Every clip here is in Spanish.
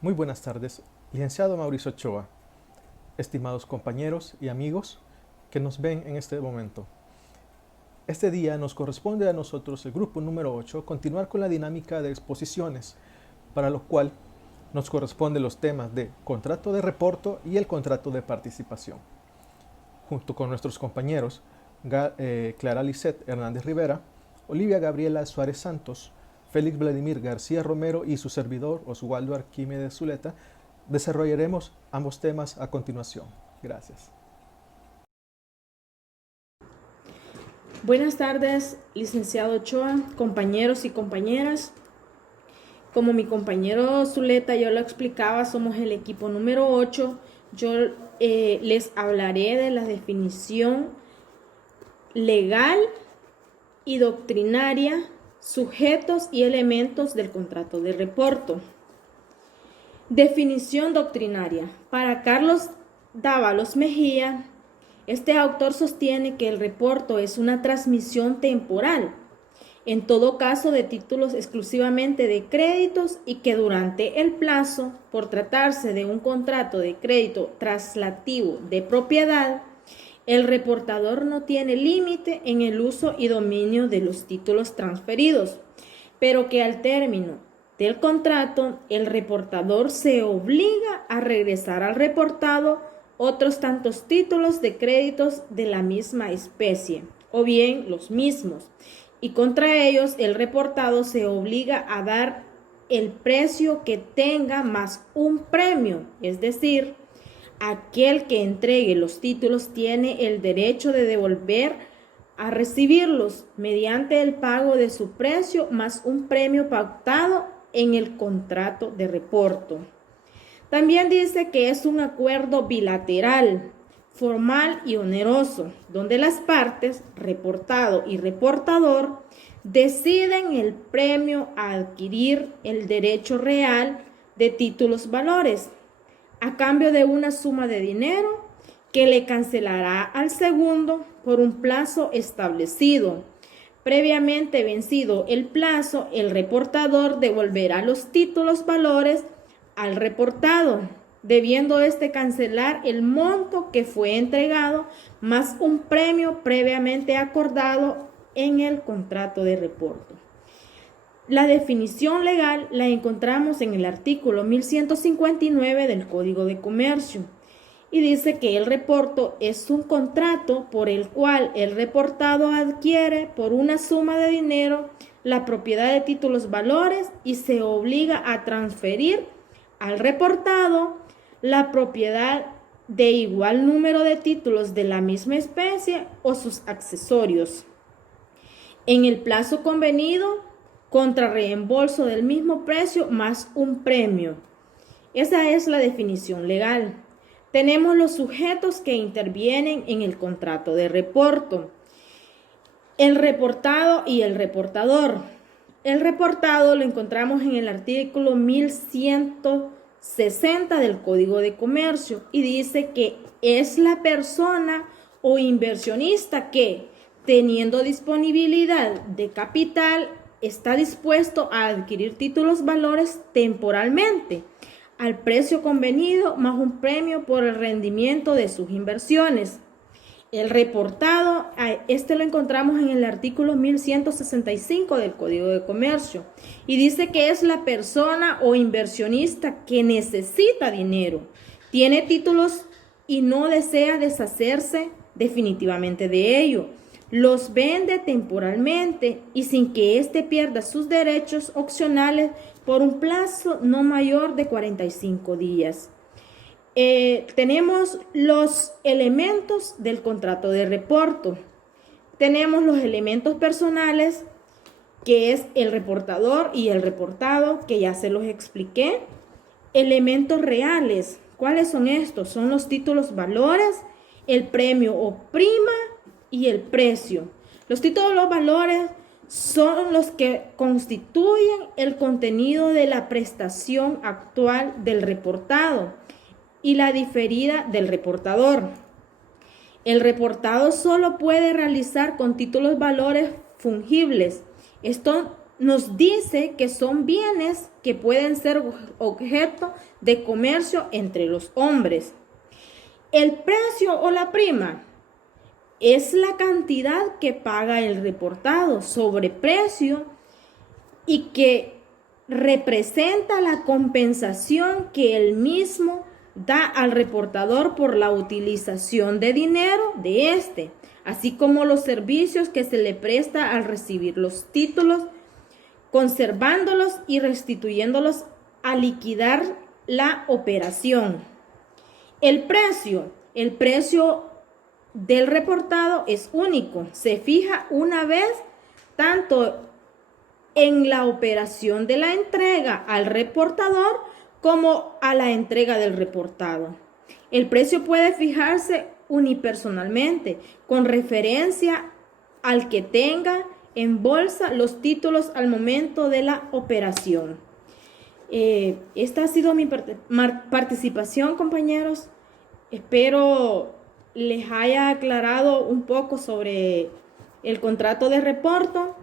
Muy buenas tardes, licenciado Mauricio Ochoa, estimados compañeros y amigos que nos ven en este momento. Este día nos corresponde a nosotros, el grupo número 8, continuar con la dinámica de exposiciones, para lo cual nos corresponden los temas de contrato de reporto y el contrato de participación. Junto con nuestros compañeros Clara Lisset Hernández Rivera, Olivia Gabriela Suárez Santos, Félix Vladimir García Romero y su servidor Oswaldo Arquímedes Zuleta, desarrollaremos ambos temas a continuación. Gracias. Buenas tardes, licenciado Ochoa, compañeros y compañeras. Como mi compañero Zuleta ya lo explicaba, somos el equipo número 8. Yo les hablaré de la definición legal y doctrinaria, sujetos y elementos del contrato de reporto. Definición doctrinaria. Para Carlos Dávalos Mejía, este autor sostiene que el reporto es una transmisión temporal, en todo caso de títulos exclusivamente de créditos, y que durante el plazo, por tratarse de un contrato de crédito traslativo de propiedad, el reportador no tiene límite en el uso y dominio de los títulos transferidos, pero que al término del contrato el reportador se obliga a regresar al reportado otros tantos títulos de créditos de la misma especie, o bien los mismos, y contra ellos el reportado se obliga a dar el precio que tenga más un premio, es decir, aquel que entregue los títulos tiene el derecho de devolver a recibirlos mediante el pago de su precio más un premio pactado en el contrato de reporto. También dice que es un acuerdo bilateral, formal y oneroso, donde las partes, reportado y reportador, deciden el premio a adquirir el derecho real de títulos valores, a cambio de una suma de dinero que le cancelará al segundo por un plazo establecido. Previamente vencido el plazo, el reportador devolverá los títulos valores al reportado, debiendo éste cancelar el monto que fue entregado más un premio previamente acordado en el contrato de reporto. La definición legal la encontramos en el artículo 1159 del Código de Comercio y dice que el reporto es un contrato por el cual el reportado adquiere por una suma de dinero la propiedad de títulos valores y se obliga a transferir al reportado la propiedad de igual número de títulos de la misma especie o sus accesorios en el plazo convenido contra reembolso del mismo precio más un premio. Esa es la definición legal. Tenemos los sujetos que intervienen en el contrato de reporto: el reportado y el reportador. El reportado lo encontramos en el artículo 1160 del Código de Comercio y dice que es la persona o inversionista que, teniendo disponibilidad de capital, está dispuesto a adquirir títulos valores temporalmente al precio convenido más un premio por el rendimiento de sus inversiones. El reportado, este lo encontramos en el artículo 1165 del Código de Comercio y dice que es la persona o inversionista que necesita dinero, tiene títulos y no desea deshacerse definitivamente de ello. Los vende temporalmente y sin que éste pierda sus derechos opcionales por un plazo no mayor de 45 días. Tenemos los elementos del contrato de reporto. Tenemos los elementos personales, que es el reportador y el reportado, que ya se los expliqué. Elementos reales, ¿cuáles son estos? Son los títulos valores, el premio o prima y el precio. Los títulos valores son los que constituyen el contenido de la prestación actual del reportado y la diferida del reportador. El reportado solo puede realizar con títulos valores fungibles. Esto nos dice que son bienes que pueden ser objeto de comercio entre los hombres. El precio o la prima es la cantidad que paga el reportado sobre precio y que representa la compensación que él mismo da al reportador por la utilización de dinero de este, así como los servicios que se le presta al recibir los títulos, conservándolos y restituyéndolos al liquidar la operación. El precio del reportado es único, se fija una vez tanto en la operación de la entrega al reportador como a la entrega del reportado. El precio puede fijarse unipersonalmente con referencia al que tenga en bolsa los títulos al momento de la operación. Esta ha sido mi participación, compañeros. Espero les haya aclarado un poco sobre el contrato de reporto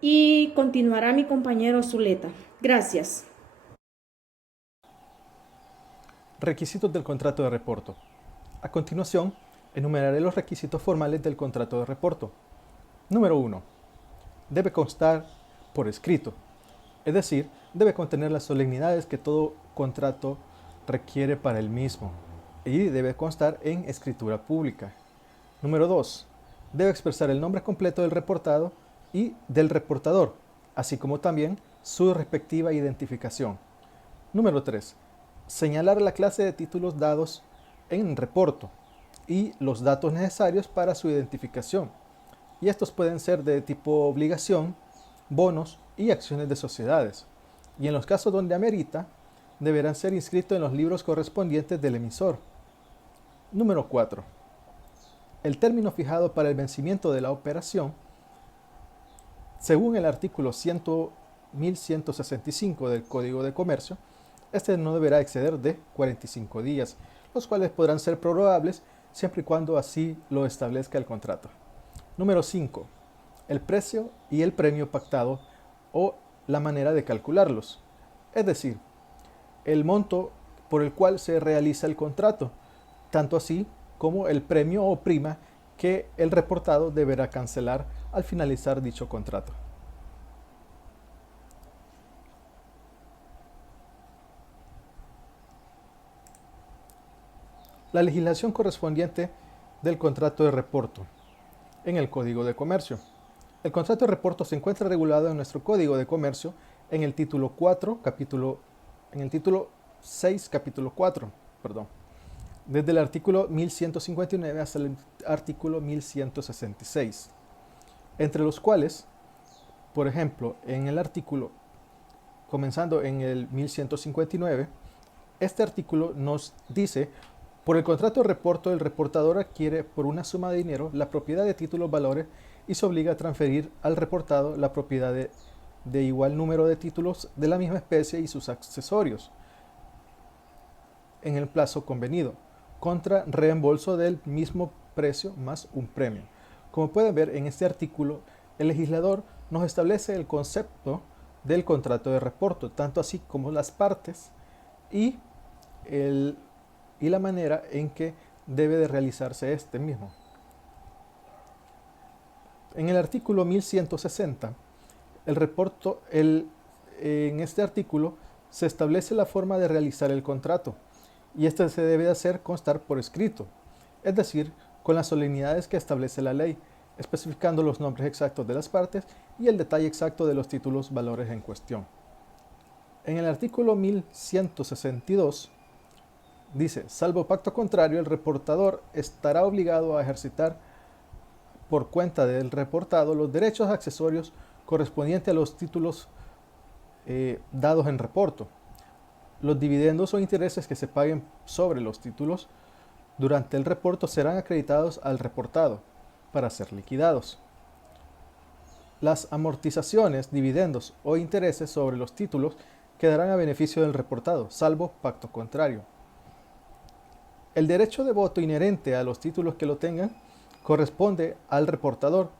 y continuará mi compañero Zuleta. Gracias. Requisitos del contrato de reporto. A continuación, enumeraré los requisitos formales del contrato de reporto. Número 1. Debe constar por escrito, es decir, debe contener las solemnidades que todo contrato requiere para el mismo y debe constar en escritura pública. Número 2. Debe expresar el nombre completo del reportado y del reportador, así como también su respectiva identificación. Número 3. Señalar la clase de títulos dados en reporto y los datos necesarios para su identificación. Y estos pueden ser de tipo obligación, bonos y acciones de sociedades. Y en los casos donde amerita, deberán ser inscritos en los libros correspondientes del emisor. Número 4. El término fijado para el vencimiento de la operación, según el artículo 1165 del Código de Comercio, este no deberá exceder de 45 días, los cuales podrán ser prorrogables siempre y cuando así lo establezca el contrato. Número 5. El precio y el premio pactado o la manera de calcularlos, es decir, el monto por el cual se realiza el contrato, tanto así como el premio o prima que el reportado deberá cancelar al finalizar dicho contrato. La legislación correspondiente del contrato de reporto en el Código de Comercio. El contrato de reporto se encuentra regulado en nuestro Código de Comercio en el título 6, capítulo 4, desde el artículo 1159 hasta el artículo 1166, entre los cuales, por ejemplo, en el artículo, comenzando en el 1159, este artículo nos dice: por el contrato de reporto, el reportador adquiere por una suma de dinero la propiedad de títulos valores y se obliga a transferir al reportado la propiedad de igual número de títulos de la misma especie y sus accesorios en el plazo convenido, contra reembolso del mismo precio más un premio. Como pueden ver en este artículo, el legislador nos establece el concepto del contrato de reporto, tanto así como las partes y la manera en que debe de realizarse este mismo. En el artículo 1160, en este artículo se establece la forma de realizar el contrato, y este se debe hacer constar por escrito, es decir, con las solemnidades que establece la ley, especificando los nombres exactos de las partes y el detalle exacto de los títulos valores en cuestión. En el artículo 1162 dice: salvo pacto contrario, el reportador estará obligado a ejercitar por cuenta del reportado los derechos accesorios correspondientes a los títulos dados en reporto. Los dividendos o intereses que se paguen sobre los títulos durante el reporto serán acreditados al reportado para ser liquidados. Las amortizaciones, dividendos o intereses sobre los títulos quedarán a beneficio del reportado, salvo pacto contrario. El derecho de voto inherente a los títulos que lo tengan corresponde al reportador,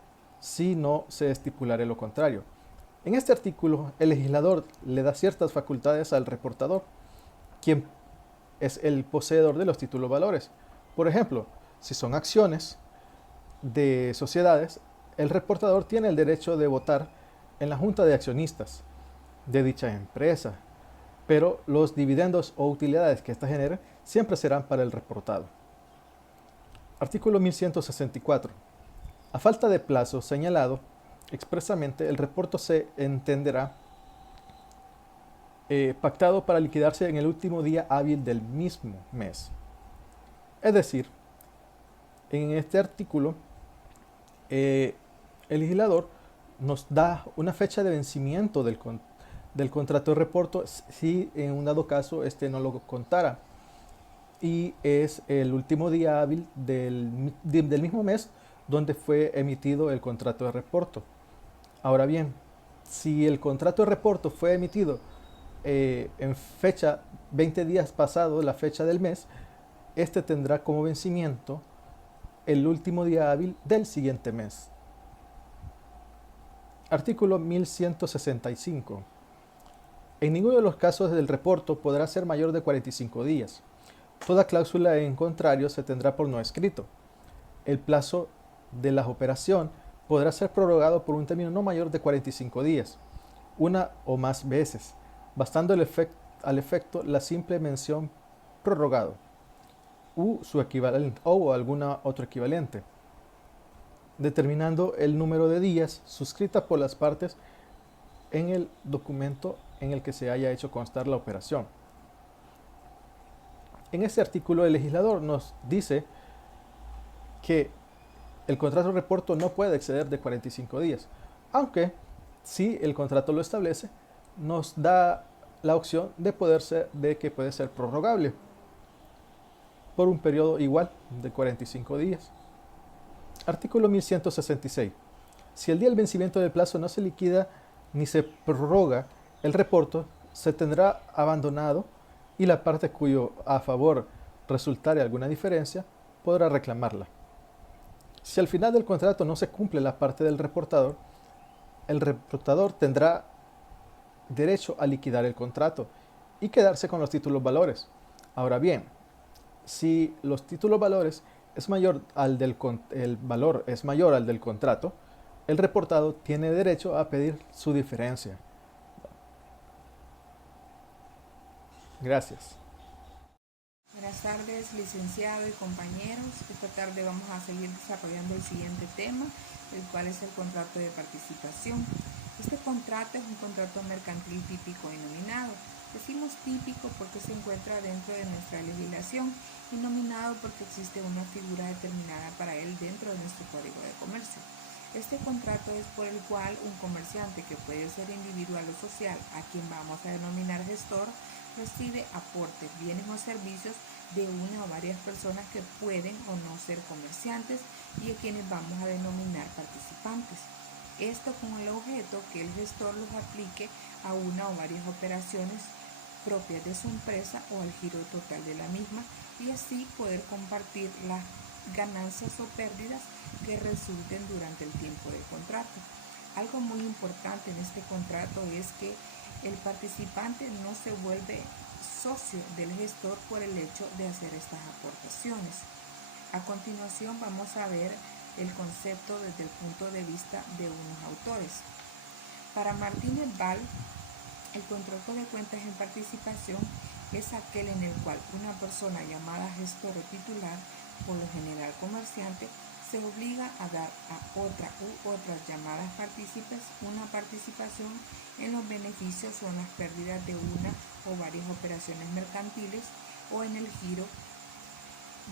si no se estipulare lo contrario. En este artículo, el legislador le da ciertas facultades al reportador, quien es el poseedor de los títulos valores. Por ejemplo, si son acciones de sociedades, el reportador tiene el derecho de votar en la junta de accionistas de dicha empresa, pero los dividendos o utilidades que ésta genere siempre serán para el reportado. Artículo 1164. A falta de plazo señalado expresamente, el reporte se entenderá pactado para liquidarse en el último día hábil del mismo mes. Es decir, en este artículo, el legislador nos da una fecha de vencimiento del contrato de reporto si en un dado caso este no lo contara. Y es el último día hábil del mismo mes donde fue emitido el contrato de reporto. Ahora bien, si el contrato de reporto fue emitido en fecha 20 días pasado la fecha del mes, este tendrá como vencimiento el último día hábil del siguiente mes. Artículo 1165. En ninguno de los casos del reporto podrá ser mayor de 45 días. Toda cláusula en contrario se tendrá por no escrito. El plazo de la operación podrá ser prorrogado por un término no mayor de 45 días, una o más veces, bastando al efecto la simple mención prorrogado u su equivalente o alguna otro equivalente, determinando el número de días suscrita por las partes en el documento en el que se haya hecho constar la operación. En este artículo el legislador nos dice que el contrato de reporto no puede exceder de 45 días, aunque si el contrato lo establece, nos da la opción de que puede ser prorrogable por un periodo igual de 45 días. Artículo 1166. Si el día del vencimiento del plazo no se liquida ni se prorroga, el reporto se tendrá abandonado y la parte cuyo a favor resultare alguna diferencia podrá reclamarla. Si al final del contrato no se cumple la parte del reportador, el reportador tendrá derecho a liquidar el contrato y quedarse con los títulos valores. Ahora bien, si los títulos valores el valor es mayor al del contrato, el reportado tiene derecho a pedir su diferencia. Gracias. Buenas tardes, licenciado y compañeros. Esta tarde vamos a seguir desarrollando el siguiente tema, el cual es el contrato de participación. Este contrato es un contrato mercantil típico y nominado. Decimos típico porque se encuentra dentro de nuestra legislación y nominado porque existe una figura determinada para él dentro de nuestro Código de Comercio. Este contrato es por el cual un comerciante, que puede ser individual o social, a quien vamos a denominar gestor, recibe aportes, bienes o servicios de una o varias personas que pueden o no ser comerciantes y a quienes vamos a denominar participantes. Esto con el objeto que el gestor los aplique a una o varias operaciones propias de su empresa o al giro total de la misma y así poder compartir las ganancias o pérdidas que resulten durante el tiempo del contrato. Algo muy importante en este contrato es que el participante no se vuelve socio del gestor por el hecho de hacer estas aportaciones. A continuación vamos a ver el concepto desde el punto de vista de unos autores. Para Martínez Val, el contrato de cuentas en participación es aquel en el cual una persona llamada gestor o titular, por lo general comerciante, se obliga a dar a otra u otras llamadas partícipes una participación en los beneficios o en las pérdidas de una o varias operaciones mercantiles o en el giro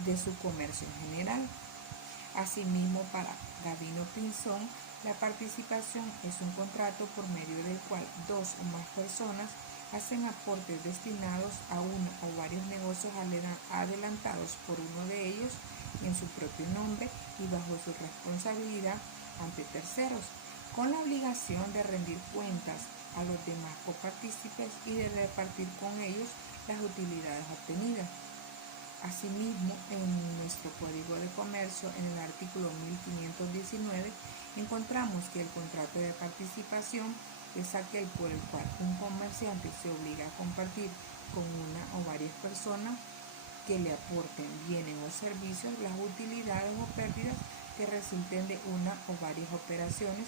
de su comercio en general. Asimismo, para Gavino Pinzón, la participación es un contrato por medio del cual dos o más personas hacen aportes destinados a uno o varios negocios adelantados por uno de ellos en su propio nombre y bajo su responsabilidad ante terceros, con la obligación de rendir cuentas a los demás copartícipes y de repartir con ellos las utilidades obtenidas. Asimismo, en nuestro Código de Comercio, en el artículo 1519, encontramos que el contrato de participación es aquel por el cual un comerciante se obliga a compartir con una o varias personas que le aporten bienes o servicios las utilidades o pérdidas que resulten de una o varias operaciones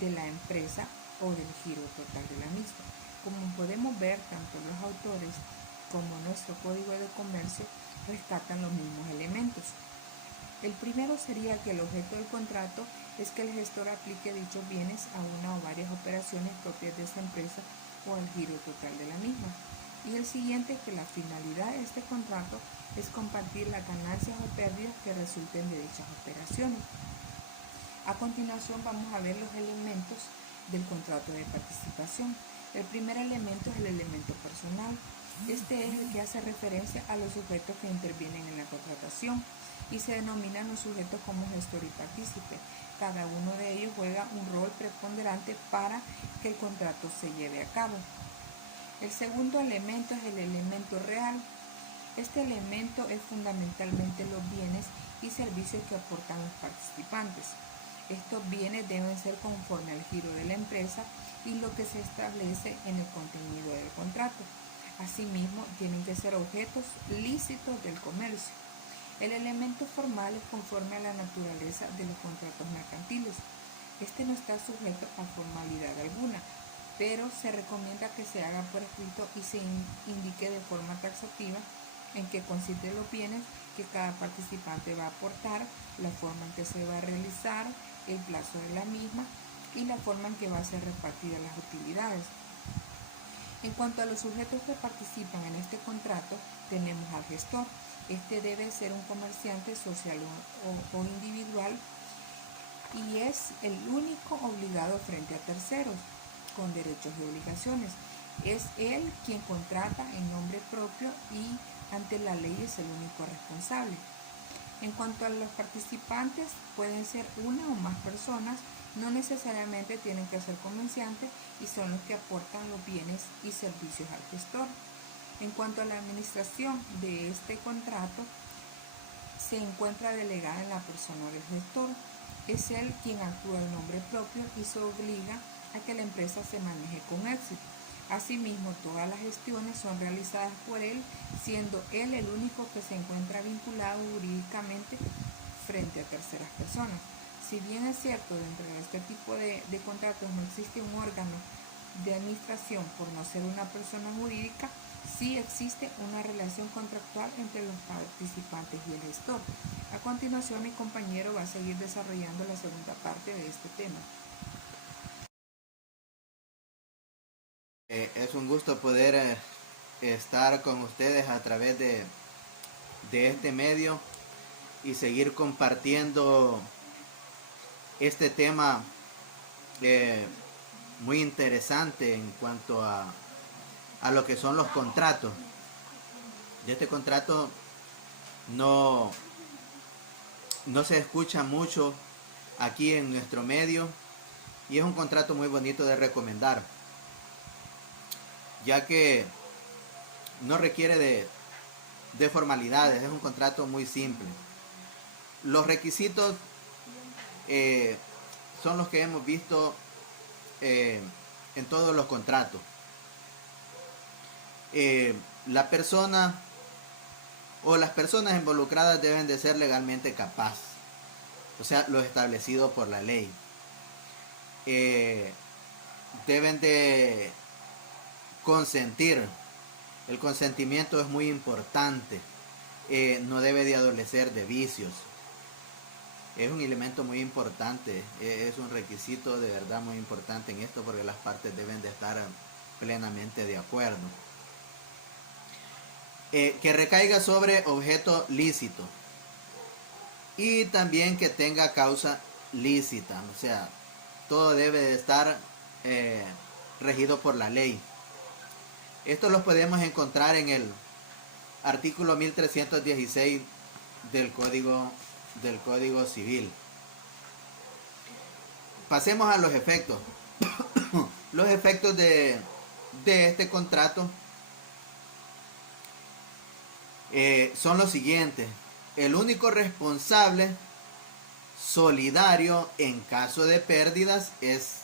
de la empresa o del giro total de la misma. Como podemos ver, tanto los autores como nuestro Código de Comercio rescatan los mismos elementos. El primero sería que el objeto del contrato es que el gestor aplique dichos bienes a una o varias operaciones propias de esa empresa o al giro total de la misma. Y el siguiente es que la finalidad de este contrato es compartir las ganancias o pérdidas que resulten de dichas operaciones. A continuación vamos a ver los elementos del contrato de participación. El primer elemento es el elemento personal. Este es el que hace referencia a los sujetos que intervienen en la contratación y se denominan los sujetos como gestor y partícipe. Cada uno de ellos juega un rol preponderante para que el contrato se lleve a cabo. El segundo elemento es el elemento real. Este elemento es fundamentalmente los bienes y servicios que aportan los participantes. Estos bienes deben ser conforme al giro de la empresa y lo que se establece en el contenido del contrato. Asimismo, tienen que ser objetos lícitos del comercio. El elemento formal es conforme a la naturaleza de los contratos mercantiles. Este no está sujeto a formalidad alguna, pero se recomienda que se haga por escrito y se indique de forma taxativa en que consisten los bienes que cada participante va a aportar, la forma en que se va a realizar, el plazo de la misma y la forma en que va a ser repartida las utilidades. En cuanto a los sujetos que participan en este contrato, tenemos al gestor. Este debe ser un comerciante social o individual y es el único obligado frente a terceros, con derechos y obligaciones. Es él quien contrata en nombre propio y ante la ley es el único responsable. En cuanto a los participantes, pueden ser una o más personas, no necesariamente tienen que ser comerciantes y son los que aportan los bienes y servicios al gestor. En cuanto a la administración de este contrato, se encuentra delegada en la persona del gestor. Es él quien actúa en nombre propio y se obliga a que la empresa se maneje con éxito. Asimismo, todas las gestiones son realizadas por él, siendo él el único que se encuentra vinculado jurídicamente frente a terceras personas. Si bien es cierto, dentro de este tipo de contratos no existe un órgano de administración por no ser una persona jurídica, sí existe una relación contractual entre los participantes y el gestor. A continuación, mi compañero va a seguir desarrollando la segunda parte de este tema. Es un gusto poder estar con ustedes a través de este medio y seguir compartiendo este tema muy interesante en cuanto a lo que son los contratos. De este contrato no se escucha mucho aquí en nuestro medio y es un contrato muy bonito de recomendar, ya que no requiere de formalidades, es un contrato muy simple. Los requisitos son los que hemos visto en todos los contratos. La persona o las personas involucradas deben de ser legalmente capaces, o sea, lo establecido por la ley. Deben de consentir. El consentimiento es muy importante. No debe de adolecer de vicios. Es un elemento muy importante. Es un requisito de verdad muy importante en esto, porque las partes deben de estar plenamente de acuerdo. Que recaiga sobre objeto lícito. Y también que tenga causa lícita. O sea, todo debe de estar regido por la ley. Esto lo podemos encontrar en el artículo 1316 del Código Civil. Pasemos a los efectos. Los efectos de este contrato son los siguientes. El único responsable solidario en caso de pérdidas es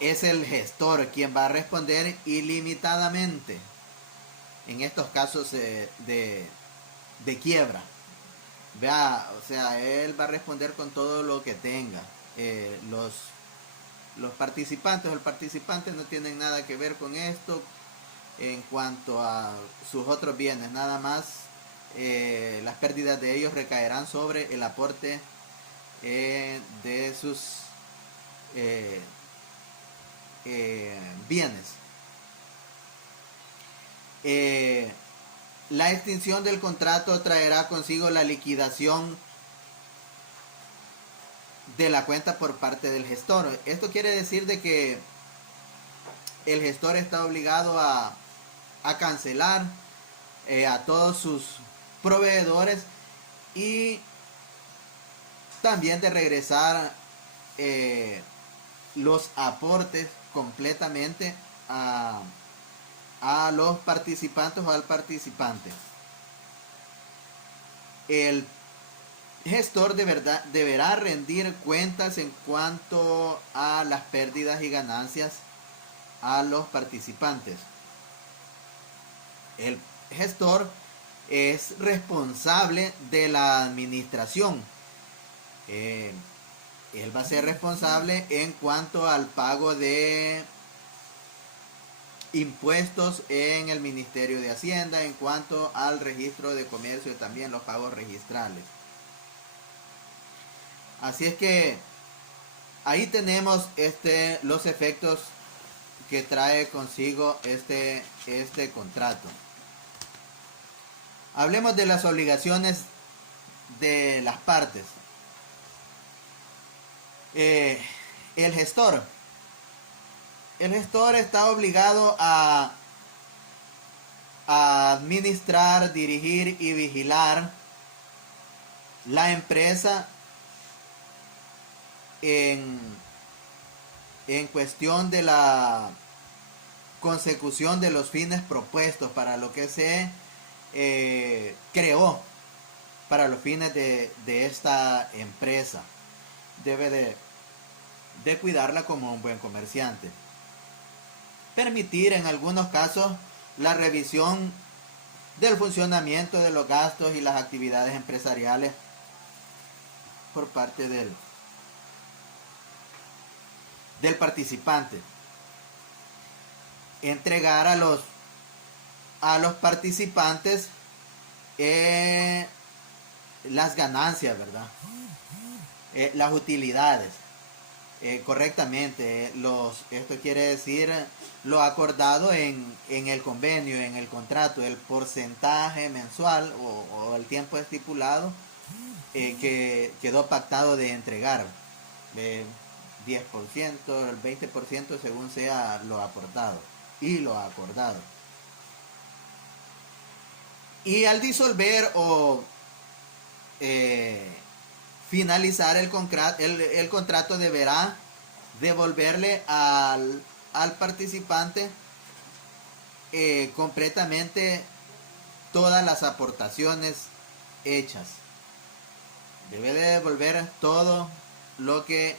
es el gestor quien va a responder ilimitadamente en estos casos de quiebra. Vea, o sea, él va a responder con todo lo que tenga. Los participantes o el participante no tienen nada que ver con esto en cuanto a sus otros bienes, nada más las pérdidas de ellos recaerán sobre el aporte de sus bienes. La extinción del contrato traerá consigo la liquidación de la cuenta por parte del gestor. Esto quiere decir de que el gestor está obligado a cancelar a todos sus proveedores y también de regresar los aportes completamente a los participantes o al participante. El gestor deberá rendir cuentas en cuanto a las pérdidas y ganancias a los participantes. El gestor es responsable de la administración. Él va a ser responsable en cuanto al pago de impuestos en el Ministerio de Hacienda, en cuanto al registro de comercio y también los pagos registrales. Así es que ahí tenemos los efectos que trae consigo este contrato. Hablemos de las obligaciones de las partes. El gestor está obligado a administrar, dirigir y vigilar la empresa en cuestión de la consecución de los fines propuestos para lo que se creó para los fines de esta empresa. Debe de cuidarla como un buen comerciante. Permitir en algunos casos la revisión del funcionamiento de los gastos y las actividades empresariales por parte del participante. Entregar a los participantes las ganancias, ¿verdad? Las utilidades correctamente. Esto quiere decir lo acordado en el convenio, en el contrato, el porcentaje mensual o el tiempo estipulado que quedó pactado de entregar. 10%, el 20% según sea lo aportado y lo acordado. Y al disolver o finalizar el contrato deberá devolverle al participante completamente todas las aportaciones hechas. Debe de devolver todo lo que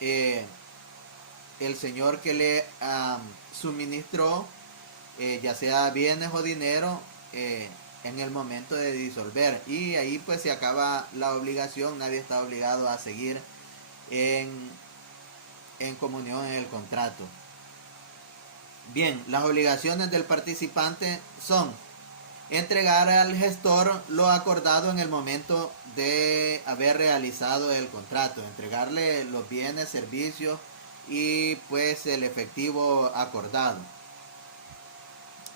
el señor que le suministró, ya sea bienes o dinero, en el momento de disolver. Y ahí pues se acaba la obligación. Nadie está obligado a seguir en comunión en el contrato. Bien, las obligaciones del participante son entregar al gestor lo acordado en el momento de haber realizado el contrato, entregarle los bienes, servicios y pues el efectivo acordado.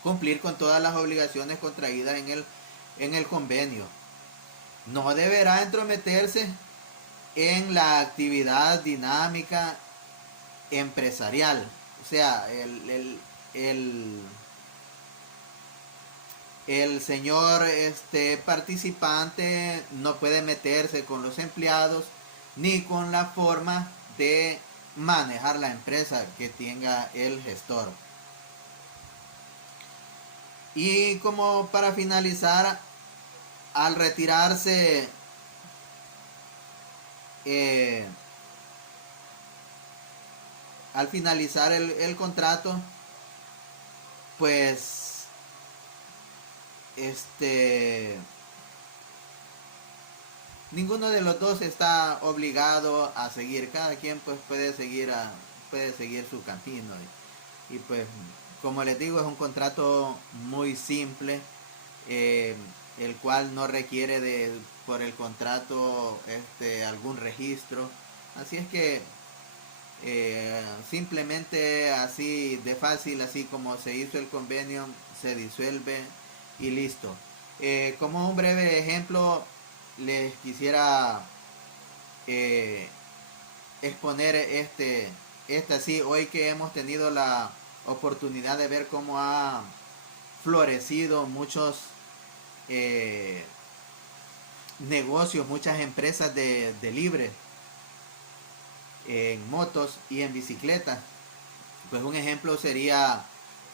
Cumplir con todas las obligaciones contraídas en el convenio. No deberá entrometerse en la actividad dinámica empresarial. O sea, el señor participante no puede meterse con los empleados ni con la forma de manejar la empresa que tenga el gestor. Y como para finalizar, al retirarse al finalizar el contrato, pues ninguno de los dos está obligado a seguir. Cada quien pues puede seguir su camino. Y pues como les digo, es un contrato muy simple, el cual no requiere por el contrato algún registro. Así es que simplemente así de fácil, así como se hizo el convenio, se disuelve y listo. Como un breve ejemplo, les quisiera exponer así, hoy que hemos tenido la oportunidad de ver cómo ha florecido muchos negocios, muchas empresas de libre en motos y en bicicletas. Pues un ejemplo sería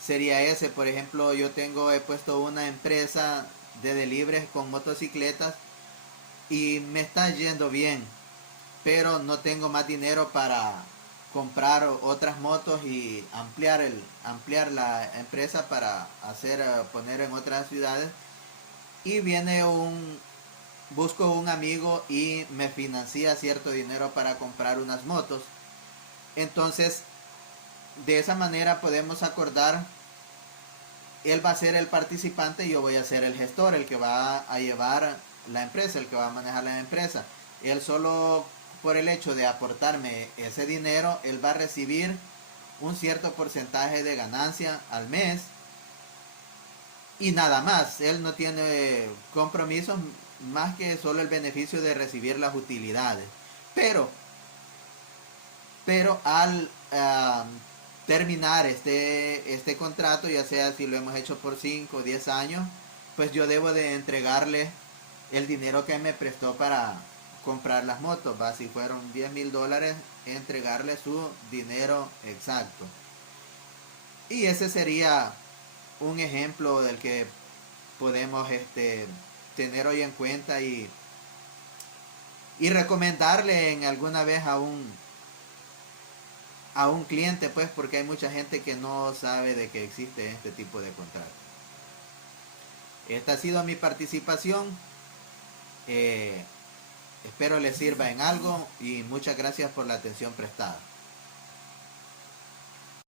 ese. Por ejemplo, he puesto una empresa de delivery con motocicletas y me está yendo bien, pero no tengo más dinero para comprar otras motos y ampliar la empresa para poner en otras ciudades. Y busco un amigo y me financia cierto dinero para comprar unas motos. Entonces, de esa manera podemos acordar, él va a ser el participante y yo voy a ser el gestor, el que va a llevar la empresa, el que va a manejar la empresa. Él solo por el hecho de aportarme ese dinero, él va a recibir un cierto porcentaje de ganancia al mes y nada más. Él no tiene compromisos más que solo el beneficio de recibir las utilidades. Pero al terminar este contrato, ya sea si lo hemos hecho por 5 o 10 años, pues yo debo de entregarle el dinero que me prestó para comprar las motos. Si fueron $10,000, entregarle su dinero exacto. Y ese sería un ejemplo del que podemos tener hoy en cuenta y recomendarle en alguna vez a un cliente, pues, porque hay mucha gente que no sabe de que existe este tipo de contrato. Esta ha sido mi participación. Espero les sirva en algo y muchas gracias por la atención prestada.